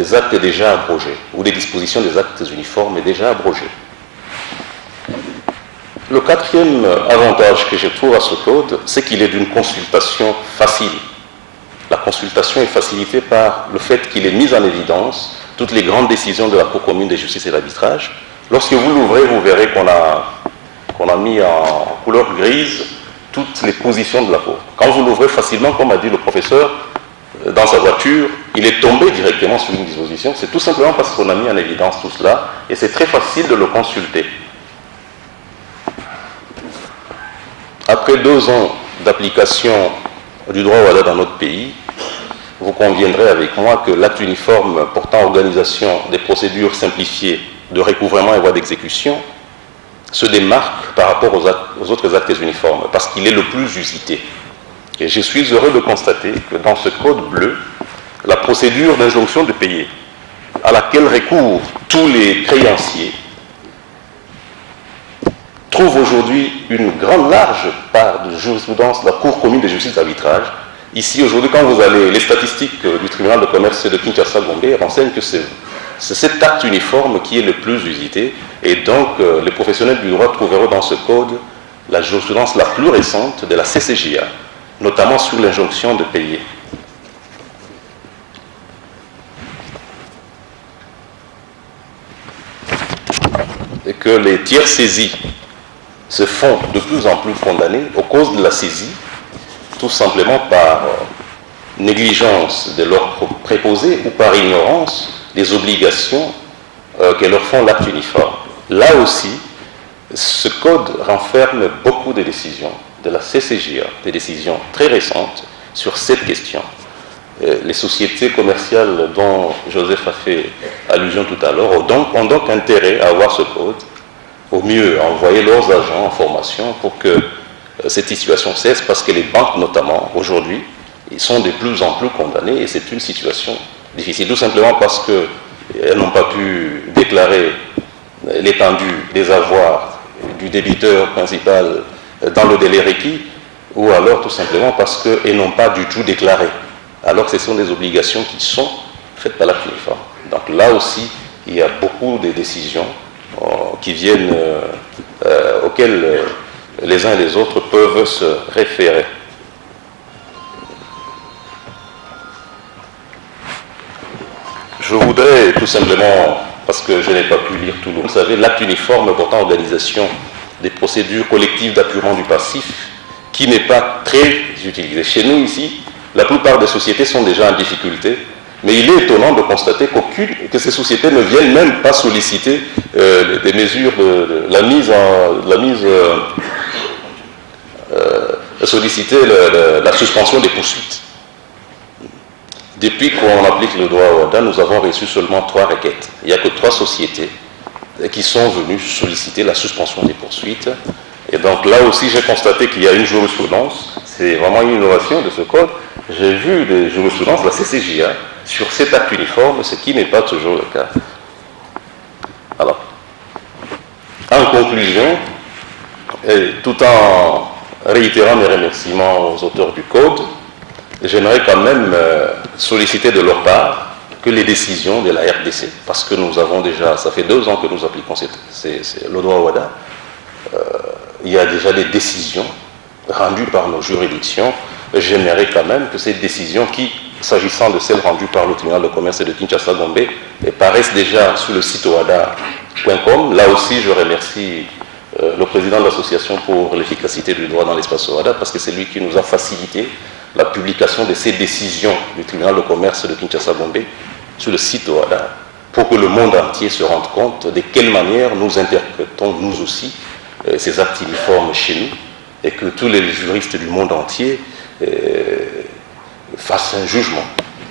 des actes déjà abrogés, ou des dispositions des actes uniformes déjà abrogés. Le quatrième avantage que je trouve à ce code, c'est qu'il est d'une consultation facile. La consultation est facilitée par le fait qu'il est mis en évidence toutes les grandes décisions de la Cour commune de justice et d'arbitrage. Lorsque vous l'ouvrez, vous verrez qu'on a mis en couleur grise toutes les positions de la Cour. Quand vous l'ouvrez facilement, comme a dit le professeur, dans sa voiture, il est tombé directement sur une disposition. C'est tout simplement parce qu'on a mis en évidence tout cela et c'est très facile de le consulter. Après 2 ans d'application du droit WADA dans notre pays, vous conviendrez avec moi que l'acte uniforme portant organisation des procédures simplifiées de recouvrement et voies d'exécution se démarque par rapport aux autres actes uniformes parce qu'il est le plus usité. Et je suis heureux de constater que dans ce code bleu, la procédure d'injonction de payer, à laquelle recourent tous les créanciers, trouve aujourd'hui une grande large part de jurisprudence de la Cour commune de justice d'arbitrage. Ici, aujourd'hui, quand vous allez, les statistiques du tribunal de commerce de Kinshasa-Gombe renseignent que c'est cet acte uniforme qui est le plus usité, et donc les professionnels du droit trouveront dans ce code la jurisprudence la plus récente de la CCJA, notamment sur l'injonction de payer. Et que les tiers saisis se font de plus en plus condamnés aux causes de la saisie, tout simplement par négligence de leurs préposés ou par ignorance des obligations que leur font l'acte uniforme. Là aussi, ce code renferme beaucoup de décisions de la CCJA, des décisions très récentes sur cette question. Les sociétés commerciales dont Joseph a fait allusion tout à l'heure ont donc intérêt à avoir ce code, au mieux à envoyer leurs agents en formation pour que cette situation cesse, parce que les banques notamment, aujourd'hui, ils sont de plus en plus condamnées et c'est une situation difficile, tout simplement parce qu'elles n'ont pas pu déclarer l'étendue des avoirs du débiteur principal dans le délai requis, ou alors tout simplement parce qu'elles n'ont pas du tout déclaré, alors que ce sont des obligations qui sont faites par l'acte uniforme. Donc là aussi, il y a beaucoup de décisions qui viennent, auxquelles les uns et les autres peuvent se référer. Je voudrais tout simplement, parce que je n'ai pas pu lire tout le monde, vous savez, l'acte uniforme portant organisation des procédures collectives d'appurement du passif, qui n'est pas très utilisé. Chez nous ici, la plupart des sociétés sont déjà en difficulté, mais il est étonnant de constater que ces sociétés ne viennent même pas solliciter des mesures solliciter la suspension des poursuites. Depuis qu'on applique le droit WADA, nous avons reçu seulement 3 requêtes. Il n'y a que 3 sociétés qui sont venues solliciter la suspension des poursuites. Et donc là aussi, j'ai constaté qu'il y a une jurisprudence. C'est vraiment une innovation de ce code. J'ai vu des jurisprudences de la CCJA sur cet acte uniforme, ce qui n'est pas toujours le cas. Alors, en conclusion, et tout en réitérant mes remerciements aux auteurs du code, j'aimerais quand même solliciter de leur part que les décisions de la RDC, parce que nous avons déjà, ça fait 2 ans que nous appliquons le droit WADA, il y a déjà des décisions rendues par nos juridictions. J'aimerais quand même que ces décisions qui, s'agissant de celles rendues par le tribunal de commerce de Kinshasa-Gombe, paraissent déjà sur le site wada.com. Là aussi, je remercie le président de l'association pour l'efficacité du droit dans l'espace WADA, parce que c'est lui qui nous a facilité la publication de ces décisions du tribunal de commerce de Kinshasa-Gombe sur le site WADA, pour que le monde entier se rende compte de quelle manière nous interprétons, nous aussi, ces actes uniformes chez nous, et que tous les juristes du monde entier fassent un jugement.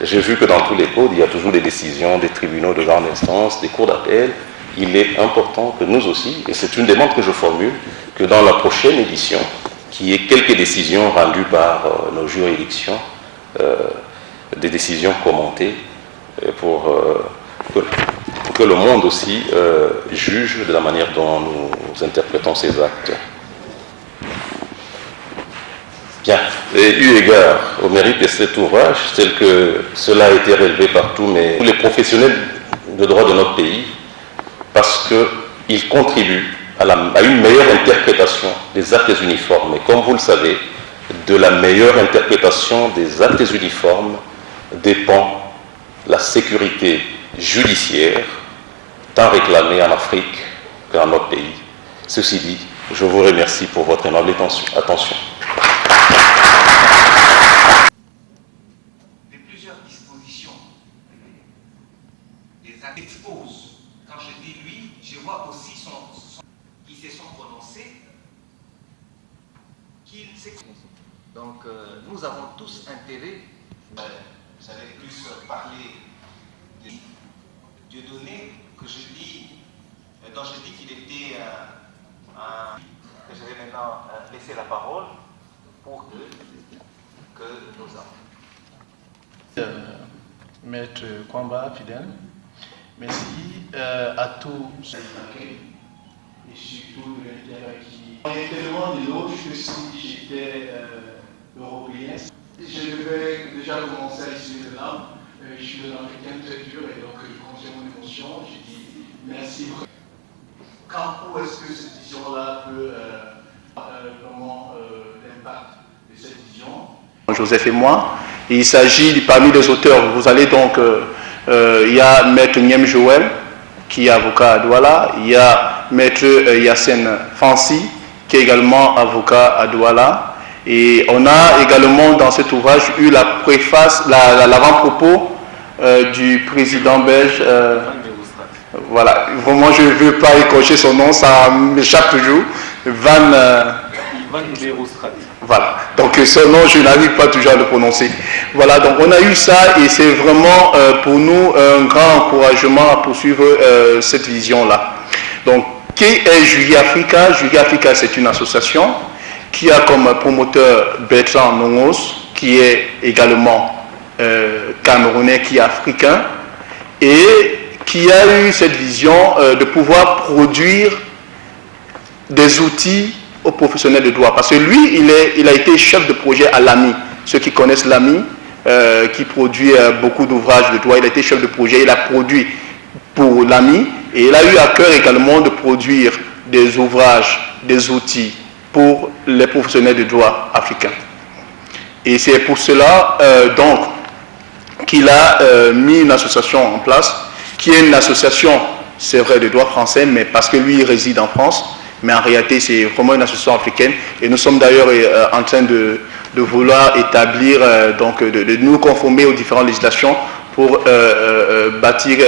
J'ai vu que dans tous les codes, il y a toujours des décisions des tribunaux de grande instance, des cours d'appel. Il est important que nous aussi, et c'est une demande que je formule, que dans la prochaine édition, qu'il y ait quelques décisions rendues par nos juridictions, des décisions commentées, pour que le monde aussi juge de la manière dont nous interprétons ces actes. Bien, et eu égard au mérite de cet ouvrage, tel que cela a été relevé par tous les professionnels de droit de notre pays, parce qu'il contribue à une meilleure interprétation des actes uniformes. Et comme vous le savez, de la meilleure interprétation des actes uniformes dépend la sécurité judiciaire, tant réclamée en Afrique que dans notre pays. Ceci dit, je vous remercie pour votre aimable attention. De plusieurs dispositions, les actes exposent. Quand je dis lui, je vois aussi qui se sont prononcés, qu'ils s'exposent. Donc nous avons tous intérêt, j'allais plus parler de Dieudonné, que je dis, dont je dis qu'il était que je vais maintenant laisser la parole pour que nous avons. Maître Kwamba Fidèle, merci à tous et surtout de l'intérêt qui... On est tellement de l'autre que si j'étais européen, je vais déjà commencer à essuyer les larmes. Je suis un Africain très dur et donc je contiens mon émotion. Je dis merci. Où est-ce que cette vision-là peut vraiment l'impact de cette vision? Joseph et moi. Il s'agit parmi les auteurs. Vous allez donc, il y a Maître Niem Joël, qui est avocat à Douala. Il y a Maître Yassine Fancy, qui est également avocat à Douala. Et on a également dans cet ouvrage eu la préface, l'avant-propos du président belge. Voilà, vraiment je ne veux pas écorcher son nom, ça m'échappe toujours. Van Beerostrat. Voilà, donc son nom je n'arrive pas toujours à le prononcer. Voilà, donc on a eu ça et c'est vraiment pour nous un grand encouragement à poursuivre cette vision-là. Donc, qui est Julie Africa? Julie Africa, c'est une association qui a comme promoteur Bertrand Nongos, qui est également camerounais, qui est africain, et qui a eu cette vision de pouvoir produire des outils aux professionnels de droit. Parce que lui, il a été chef de projet à l'AMI. Ceux qui connaissent l'AMI, qui produit beaucoup d'ouvrages de droit, il a été chef de projet, il a produit pour l'AMI, et il a eu à cœur également de produire des ouvrages, des outils pour les professionnels de droit africains. Et c'est pour cela donc qu'il a mis une association en place, qui est une association, c'est vrai, de droit français, mais parce que lui, il réside en France, mais en réalité, c'est vraiment une association africaine. Et nous sommes d'ailleurs en train de vouloir établir, donc de nous conformer aux différentes législations pour bâtir,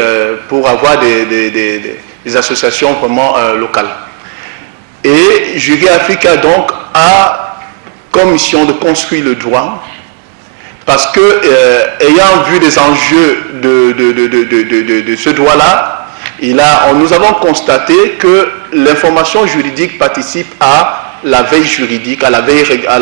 pour avoir des associations vraiment locales. Et Julie Africa, donc, a comme mission de construire le droit, parce que, ayant vu les enjeux de ce droit-là, nous avons constaté que l'information juridique participe à la veille juridique, à la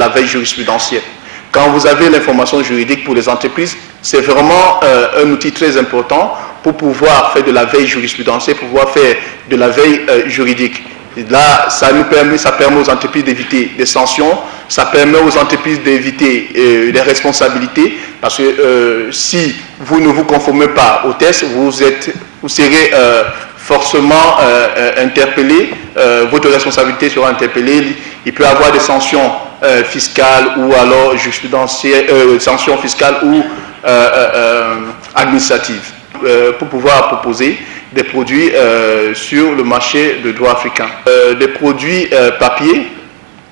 veille jurisprudentielle. Quand vous avez l'information juridique pour les entreprises, c'est vraiment un outil très important pour pouvoir faire de la veille jurisprudentielle, pour pouvoir faire de la veille juridique. Et là, ça permet aux entreprises d'éviter des sanctions, ça permet aux entreprises d'éviter des responsabilités, parce que si vous ne vous conformez pas au test, vous serez forcément interpellé, votre responsabilité sera interpellée, il peut y avoir des sanctions fiscales ou alors jurisprudentielles, sanctions fiscales ou administratives, pour pouvoir proposer des produits sur le marché de droit africain. Des produits papier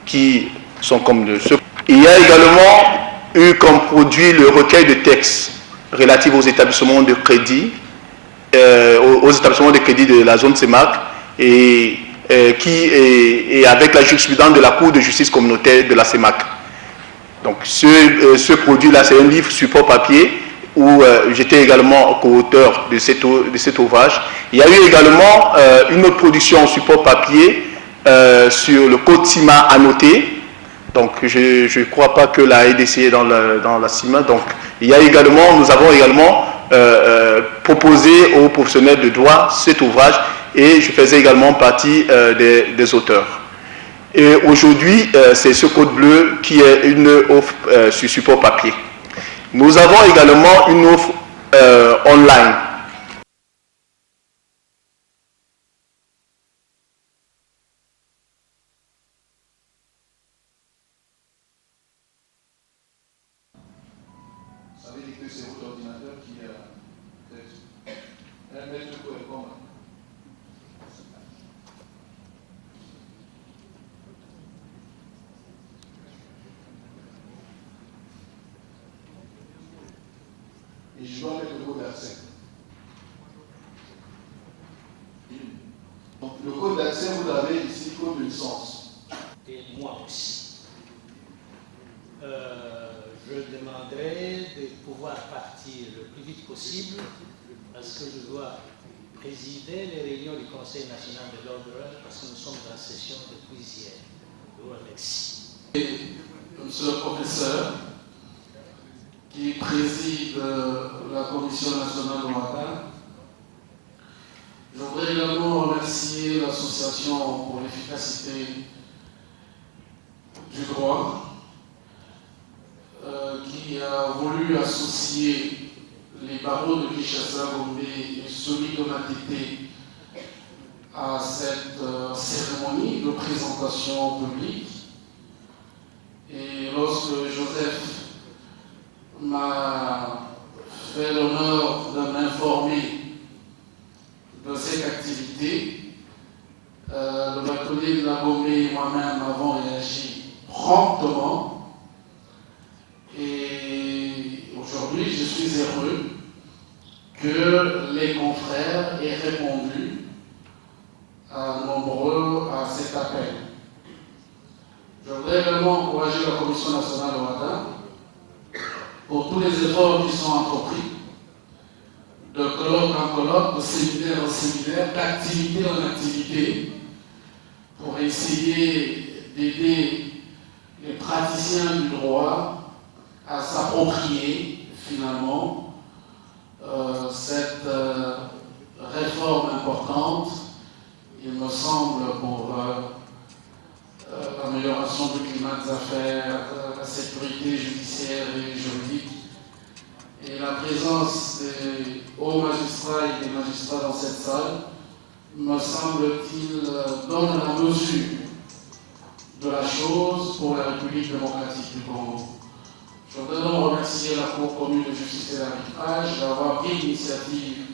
qui sont comme ceux. Il y a également eu comme produit le recueil de textes relatifs aux établissements de crédit, aux établissements de crédit de la zone CEMAC, et avec la jurisprudence de la Cour de justice communautaire de la CEMAC. Donc ce produit-là, c'est un livre support papier où j'étais également co-auteur de cet ouvrage. Il y a eu également une autre production en support papier sur le code CIMA annoté. Donc je ne crois pas que la EDC est dans la CIMA. Donc nous avons également proposé aux professionnels de droit cet ouvrage et je faisais également partie des auteurs. Et aujourd'hui, c'est ce code bleu qui est une offre sur support papier. Nous avons également une offre online. Ça veut dire que c'est votre ordinateur qui maître pour répondre. Et je dois mettre le code d'accès. Donc le code d'accès, vous l'avez ici, code de licence. Et moi aussi. Je demanderai de pouvoir partir le plus vite possible parce que je dois présider les réunions du Conseil national de l'ordre parce que nous sommes en session depuis hier. Je vous remercie. Monsieur le professeur, qui préside la Commission nationale de Ouattara, je voudrais également remercier l'Association pour l'efficacité du droit qui a voulu associer les barreaux de Kinshasa, Gombe et celui de Matete à cette cérémonie de présentation publique. Et lorsque Joseph m'a fait l'honneur de m'informer de cette activité, le bâtonnier de la Gombe et moi-même avons réagi promptement. Et aujourd'hui, je suis heureux que les confrères aient répondu nombreux à cet appel. Je voudrais également encourager la Commission nationale de Ouattara pour tous les efforts qui sont entrepris, de colloque en colloque, de séminaire en séminaire, d'activité en activité, pour essayer d'aider les praticiens du droit à s'approprier finalement cette réforme importante, il me semble, pour l'amélioration du climat des affaires, la sécurité judiciaire et juridique, et la présence des hauts magistrats et des magistrats dans cette salle, me semble-t-il, donne la mesure de la chose pour la République démocratique du Congo. Je voudrais donc remercier la Cour commune de justice et d'arbitrage d'avoir pris l'initiative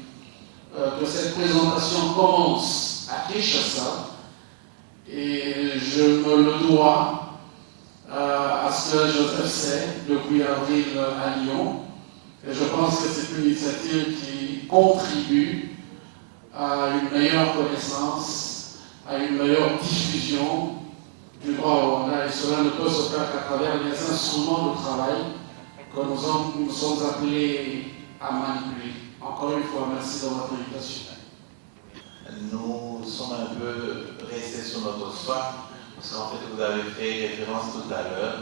que cette présentation commence à Kinshasa, et je me le dois à ce que Joseph sait depuis avril à Lyon. Et je pense que c'est une initiative qui contribue à une meilleure connaissance, à une meilleure diffusion du droit au Rwanda, et cela ne peut se faire qu'à travers les instruments de travail que nous sommes appelés à manipuler. Encore une fois, merci de votre invitation. Nous sommes un peu restés sur notre soif, parce qu'en fait, vous avez fait référence tout à l'heure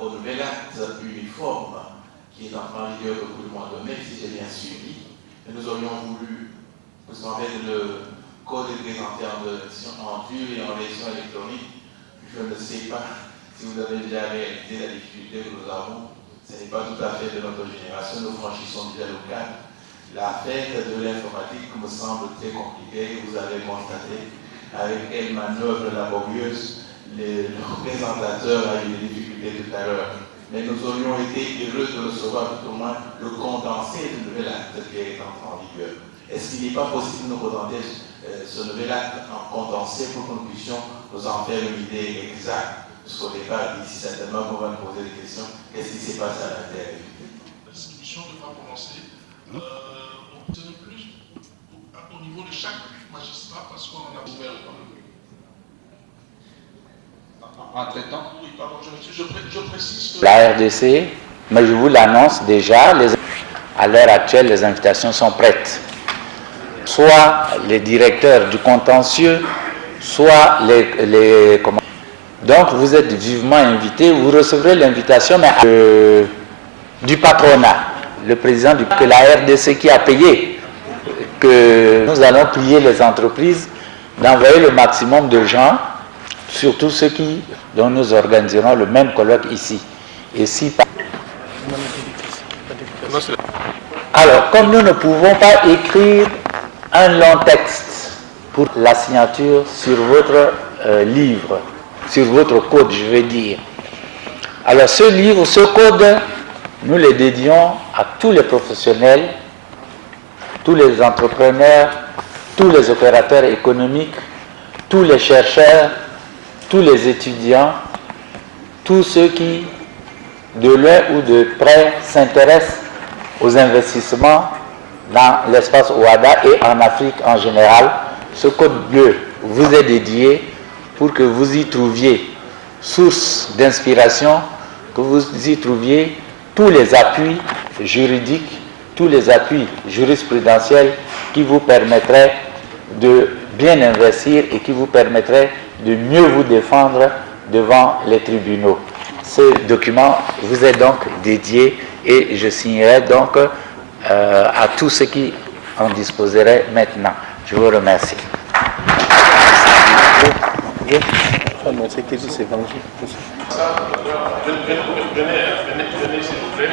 au nouvel acte uniforme qui est entré en vigueur depuis le mois de mai, si j'ai bien suivi. Et nous aurions voulu, parce qu'en fait, le code est présenté en dur et en version électronique. Je ne sais pas si vous avez déjà réalisé la difficulté que nous avons. Ce n'est pas tout à fait de notre génération, nous franchissons déjà le cap. La fête de l'informatique me semble très compliquée. Vous avez constaté avec quelle manœuvre laborieuse le présentateur a eu des difficultés tout à l'heure. Mais nous aurions été heureux de recevoir tout au moins le condensé du nouvel acte qui est entré en vigueur. Est-ce qu'il n'est pas possible de nous présenter ce nouvel acte en condensé pour que nous puissions nous en faire une idée exacte? Parce qu'au départ, ici, certainement, on va nous poser des questions. Qu'est-ce qui s'est passé à l'intérieur? La discussion devra commencer. Obtenir plus au niveau de chaque magistrat parce qu'on en a ouvert. Entre-temps, oui, pardon, je précise que... La RDC, mais je vous l'annonce déjà, à l'heure actuelle, les invitations sont prêtes. Soit les directeurs du contentieux, soit donc vous êtes vivement invités, vous recevrez l'invitation, mais du patronat, le président que la RDC qui a payé, que nous allons prier les entreprises d'envoyer le maximum de gens, surtout ceux dont nous organiserons le même colloque ici. Et si Alors, comme nous ne pouvons pas écrire un long texte pour la signature sur votre livre, sur votre code, je veux dire. Alors, ce livre, ce code, nous le dédions à tous les professionnels, tous les entrepreneurs, tous les opérateurs économiques, tous les chercheurs, tous les étudiants, tous ceux qui, de loin ou de près, s'intéressent aux investissements dans l'espace OHADA et en Afrique en général. Ce code bleu vous est dédié pour que vous y trouviez source d'inspiration, que vous y trouviez tous les appuis juridiques, tous les appuis jurisprudentiels qui vous permettraient de bien investir et qui vous permettraient de mieux vous défendre devant les tribunaux. Ce document vous est donc dédié et je signerai donc à tous ceux qui en disposeraient maintenant. Je vous remercie. Venez s'il vous plaît.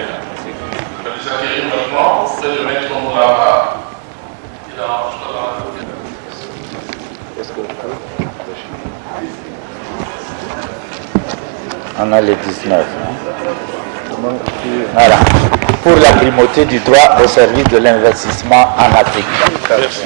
Les acquérir maintenant, c'est de mettre mon là-bas. On a les 19. Hein? Voilà. Pour la primauté du droit au service de l'investissement en Afrique. Merci.